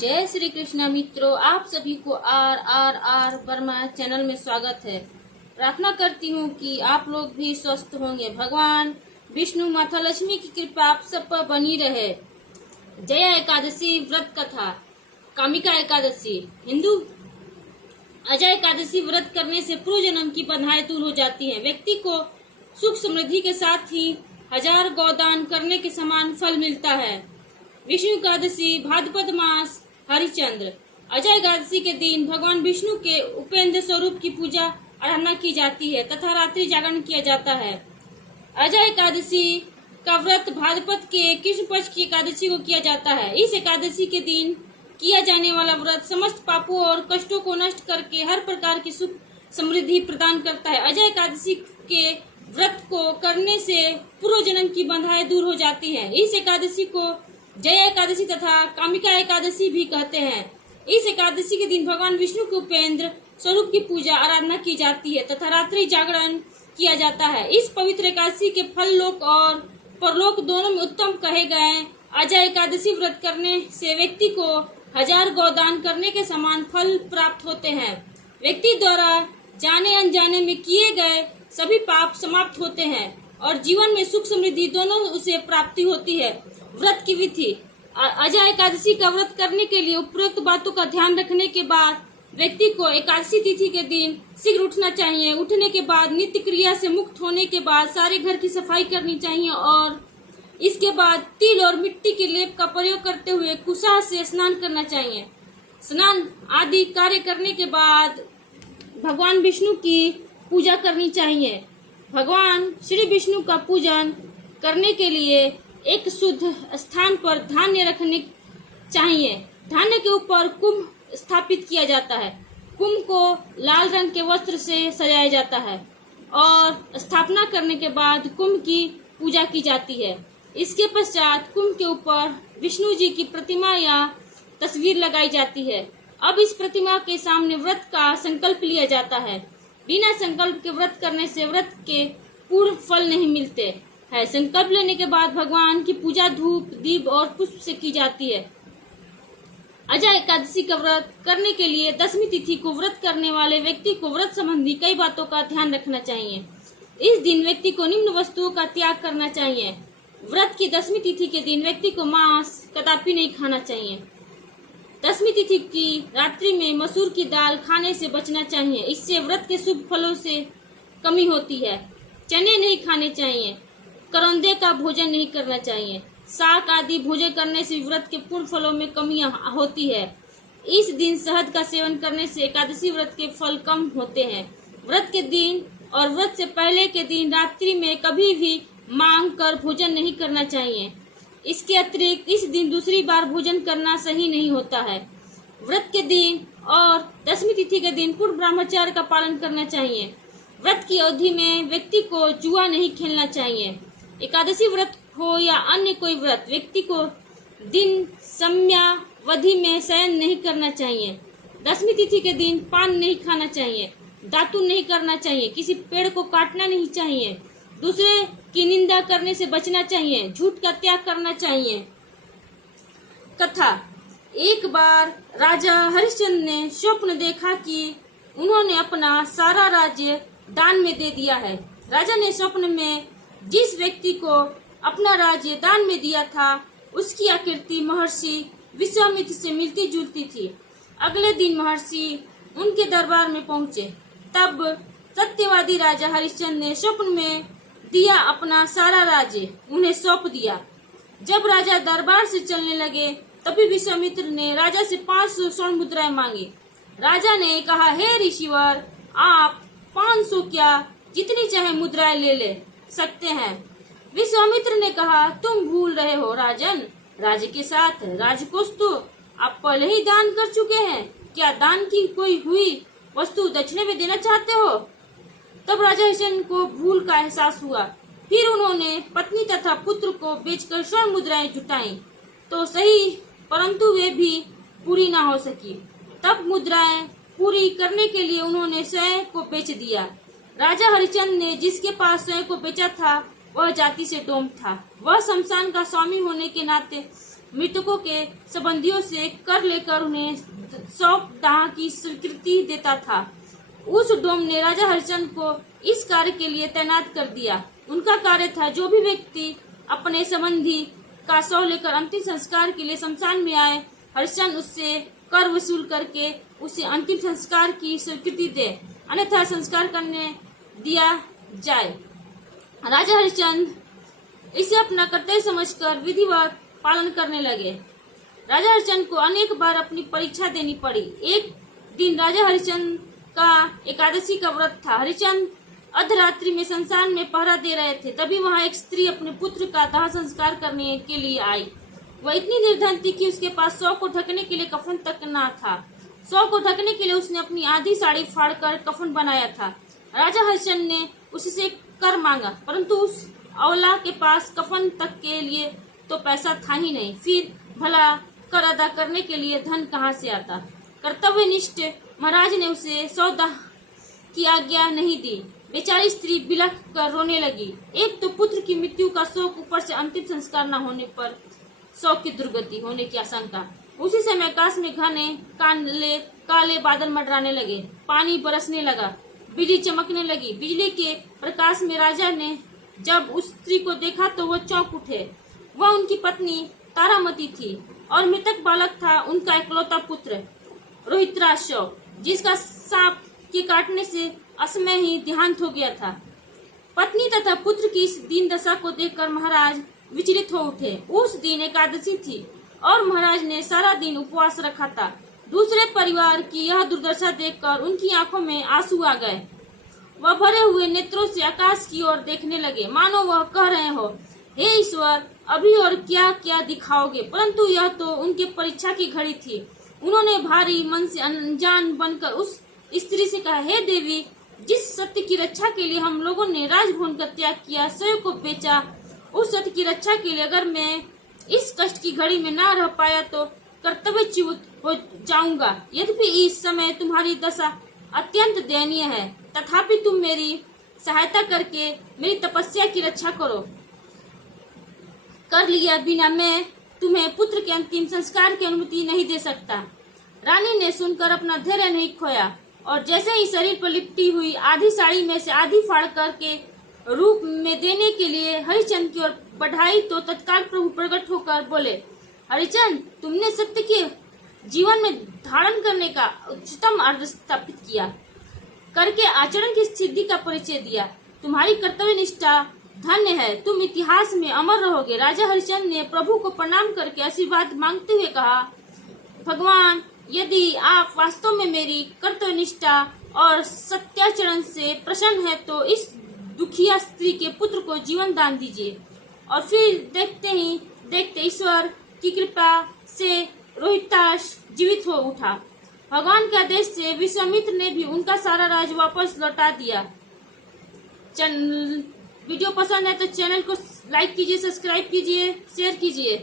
जय श्री कृष्णा मित्रों, आप सभी को आर वर्मा चैनल में स्वागत है। प्रार्थना करती हूँ कि आप लोग भी स्वस्थ होंगे। भगवान विष्णु माता लक्ष्मी की कृपा आप सब पर बनी रहे। जया एकादशी व्रत कथा। कामिका एकादशी। हिंदू अजय एकादशी व्रत करने से पूर्व जन्म की बंधाएं दूर हो जाती हैं। व्यक्ति को सुख समृद्धि के साथ ही 1000 गौदान करने के समान फल मिलता है। विष्णु एकादशी भाद्रपद मास हरिचंद्र। अजय एकादशी के दिन भगवान विष्णु के उपेंद्र स्वरूप की पूजा आराधना की जाती है तथा रात्रि जागरण किया जाता है। अजय एकादशी का व्रत भाद्रपद के कृष्ण पक्ष की एकादशी को किया जाता है। इस एकादशी के दिन किया जाने वाला व्रत समस्त पापों और कष्टों को नष्ट करके हर प्रकार की सुख समृद्धि प्रदान करता है। अजय एकादशी के व्रत को करने से पूर्व जन्म की बंधाएं दूर हो जाती हैं। इस एकादशी को जया एकादशी तथा कामिका एकादशी भी कहते हैं। इस एकादशी के दिन भगवान विष्णु के उपेंद्र स्वरूप की पूजा आराधना की जाती है तथा रात्रि जागरण किया जाता है। इस पवित्र एकादशी के फल लोक और परलोक दोनों में उत्तम कहे गए। अजय एकादशी व्रत करने से व्यक्ति को 1000 गौदान करने के समान फल प्राप्त होते हैं। व्यक्ति द्वारा जाने अनजाने में किए गए सभी पाप समाप्त होते हैं और जीवन में सुख समृद्धि दोनों उसे प्राप्ति होती है। व्रत की विधि। अजय एकादशी का व्रत करने के लिए उपरोक्त बातों का ध्यान रखने के बाद व्यक्ति को एकादशी तिथि के दिन शीघ्र उठना चाहिए। उठने के बाद नित्य क्रिया से मुक्त होने के बाद सारे घर की सफाई करनी चाहिए और इसके बाद तिल और मिट्टी के लेप का प्रयोग करते हुए कुशा से स्नान करना चाहिए। स्नान आदि कार्य करने के बाद भगवान विष्णु की पूजा करनी चाहिए। भगवान श्री विष्णु का पूजन करने के लिए एक शुद्ध स्थान पर धान्य रखने चाहिए। धान्य के ऊपर कुंभ स्थापित किया जाता है। कुंभ को लाल रंग के वस्त्र से सजाया जाता है और स्थापना करने के बाद कुंभ की पूजा की जाती है। इसके पश्चात कुंभ के ऊपर विष्णु जी की प्रतिमा या तस्वीर लगाई जाती है। अब इस प्रतिमा के सामने व्रत का संकल्प लिया जाता है। बिना संकल्प के व्रत करने से व्रत के पूर्ण फल नहीं मिलते है। संकल्प लेने के बाद भगवान की पूजा धूप दीप और पुष्प से की जाती है। अजय एकादशी का व्रत करने के लिए 10वीं तिथि को व्रत करने वाले व्यक्ति को व्रत संबंधी कई बातों का ध्यान रखना चाहिए। इस दिन व्यक्ति को निम्न वस्तुओं का त्याग करना चाहिए। व्रत की 10वीं तिथि के दिन व्यक्ति को मांस कदापि नहीं खाना चाहिए। 10वीं तिथि की रात्रि में मसूर की दाल खाने से बचना चाहिए। इससे व्रत के शुभ फलों से कमी होती है। चने नहीं खाने चाहिए। करौंदे का भोजन नहीं करना चाहिए। शाक आदि भोजन करने से व्रत के पूर्ण फलों में कमी होती है। इस दिन शहद का सेवन करने से एकादशी व्रत के फल कम होते हैं। व्रत के दिन और व्रत से पहले के दिन रात्रि में कभी भी मांग कर भोजन नहीं करना चाहिए। इसके अतिरिक्त इस दिन दूसरी बार भोजन करना सही नहीं होता है। व्रत के दिन और 10वीं तिथि के दिन पूर्ण ब्रह्मचर्य का पालन करना चाहिए। व्रत की अवधि में व्यक्ति को जुआ नहीं खेलना चाहिए। एकादशी व्रत हो या अन्य कोई व्रत, व्यक्ति को दिन समयावधि में शयन नहीं करना चाहिए। 10वीं तिथि के दिन पान नहीं खाना चाहिए। दातुन नहीं करना चाहिए। किसी पेड़ को काटना नहीं चाहिए। दूसरे की निंदा करने से बचना चाहिए। झूठ का त्याग करना चाहिए। कथा। एक बार राजा हरिश्चंद्र ने स्वप्न देखा कि उन्होंने अपना सारा राज्य दान में दे दिया है। राजा ने स्वप्न में जिस व्यक्ति को अपना राज्य दान में दिया था उसकी आकृति महर्षि विश्वामित्र से मिलती जुलती थी। अगले दिन महर्षि उनके दरबार में पहुंचे। तब सत्यवादी राजा हरिश्चंद्र ने स्वप्न में दिया अपना सारा राज्य उन्हें सौंप दिया। जब राजा दरबार से चलने लगे तभी विश्वामित्र ने राजा से 500 स्वर्ण मुद्राएं मांगी। राजा ने कहा, हे ऋषिवर, आप 500 क्या जितनी चाहे मुद्राएं ले सकते हैं। विश्वामित्र ने कहा, तुम भूल रहे हो राजन, राज्य के साथ राजकोष तो आप पहले ही दान कर चुके हैं। क्या दान की कोई हुई वस्तु दक्षिणे में देना चाहते हो? तब राजा हरिश्चंद्र को भूल का एहसास हुआ। फिर उन्होंने पत्नी तथा पुत्र को बेचकर स्वर्ण मुद्राएं जुटाई तो सही, परंतु वे भी पूरी न हो सकी। तब मुद्राएं पूरी करने के लिए उन्होंने स्वयं को बेच दिया। राजा हरिश्चंद्र ने जिसके पास स्वयं को बेचा था वह जाति से डोम था। वह शमशान का स्वामी होने के नाते मृतकों के संबंधियों से कर लेकर उन्हें 100 दाह की स्वीकृति देता था। उस डोम ने राजा हरिश्चंद्र को इस कार्य के लिए तैनात कर दिया। उनका कार्य था जो भी व्यक्ति अपने संबंधी का शव लेकर अंतिम संस्कार के लिए शमशान में आए, हरिश्चंद्र उससे कर वसूल करके उसे अंतिम संस्कार की स्वीकृति दे, अन्यथा संस्कार करने दिया जाए। राजा हरिश्चंद्र इसे अपना कर्तव्य समझकर विधिवत पालन करने लगे। राजा हरिश्चंद्र को अनेक बार अपनी परीक्षा देनी पड़ी। एक दिन राजा हरिश्चंद्र का एकादशी का व्रत था। हरिश्चंद्र अर्धरात्रि में शमशान में पहरा दे रहे थे, तभी वहां एक स्त्री अपने पुत्र का दाह संस्कार करने के लिए आई। वह इतनी निर्धन थी कि उसके पास शव को ढकने के लिए कफन तक न था। शव को ढकने के लिए उसने अपनी आधी साड़ी फाड़कर कफन बनाया था। राजा हरिश्चंद्र ने उससे कर मांगा, परंतु उस अवला के पास कफन तक के लिए तो पैसा था ही नहीं। फिर भला कर अदा करने के लिए धन कहाँ से आता। कर्तव्यनिष्ठ महाराज ने उसे सौदा की आज्ञा नहीं दी। बेचारी स्त्री बिलख कर रोने लगी। एक तो पुत्र की मृत्यु का शोक, ऊपर से अंतिम संस्कार न होने पर शव की दुर्गति होने की आशंका। उसी समय आकाश में घने काले बादल मंडराने लगे, पानी बरसने लगा, बिजली चमकने लगी। बिजली के प्रकाश में राजा ने जब उस स्त्री को देखा तो वह चौंक उठे। वह उनकी पत्नी तारामती थी और मृतक बालक था उनका इकलौता पुत्र रोहितराज शव, जिसका सांप के काटने से असमय ही देहांत हो गया था। पत्नी तथा पुत्र की इस दीन दशा को देखकर महाराज विचलित हो उठे। उस दिन एकादशी थी और महाराज ने सारा दिन उपवास रखा था। दूसरे परिवार की यह दुर्दशा देखकर उनकी आंखों में आंसू आ गए। वह भरे हुए नेत्रों से आकाश की ओर देखने लगे, मानो वह कह रहे हो, हे ईश्वर, अभी और क्या क्या दिखाओगे। परंतु यह तो उनके परीक्षा की घड़ी थी। उन्होंने भारी मन से अनजान बनकर उस स्त्री से कहा, हे देवी, जिस सत्य की रक्षा के लिए हम लोगों ने राजभवन का त्याग किया, स्वयं को बेचा, उस सत्य की रक्षा के लिए अगर मैं इस कष्ट की घड़ी में न रह पाया तो कर्तव्यच्युत हो जाऊंगा। यद्यपि इस समय तुम्हारी दशा अत्यंत दयनीय है, तथापि तुम मेरी सहायता करके मेरी तपस्या की रक्षा करो। कर लिया बिना मैं तुम्हें पुत्र के अंतिम संस्कार की अनुमति नहीं दे सकता। रानी ने सुनकर अपना धैर्य नहीं खोया और जैसे ही शरीर पर लिपटी हुई आधी साड़ी में से आधी फाड़ करके रूप में देने के लिए हरिश्चंद्र की ओर बढ़ाई तो तत्काल प्रभु प्रकट होकर बोले, हरिश्चंद्र, तुमने सत्य के जीवन में धारण करने का उच्चतम अर्थ स्थापित किया, करके आचरण की सिद्धि का परिचय दिया। तुम्हारी कर्तव्य निष्ठा धन्य है, तुम इतिहास में अमर रहोगे। राजा हरिश्चंद्र ने प्रभु को प्रणाम करके आशीर्वाद मांगते हुए कहा, भगवान, यदि आप वास्तव में मेरी कर्तव्यनिष्ठा और सत्याचरण से प्रसन्न है तो इस दुखिया स्त्री के पुत्र को जीवन दान दीजिए। और फिर देखते ही देखते ईश्वर की कृपा से रोहिताश जीवित हो उठा। भगवान के आदेश से विश्वामित्र ने भी उनका सारा राज वापस लौटा दिया। वीडियो पसंद है तो चैनल को लाइक कीजिए, सब्सक्राइब कीजिए, शेयर कीजिए।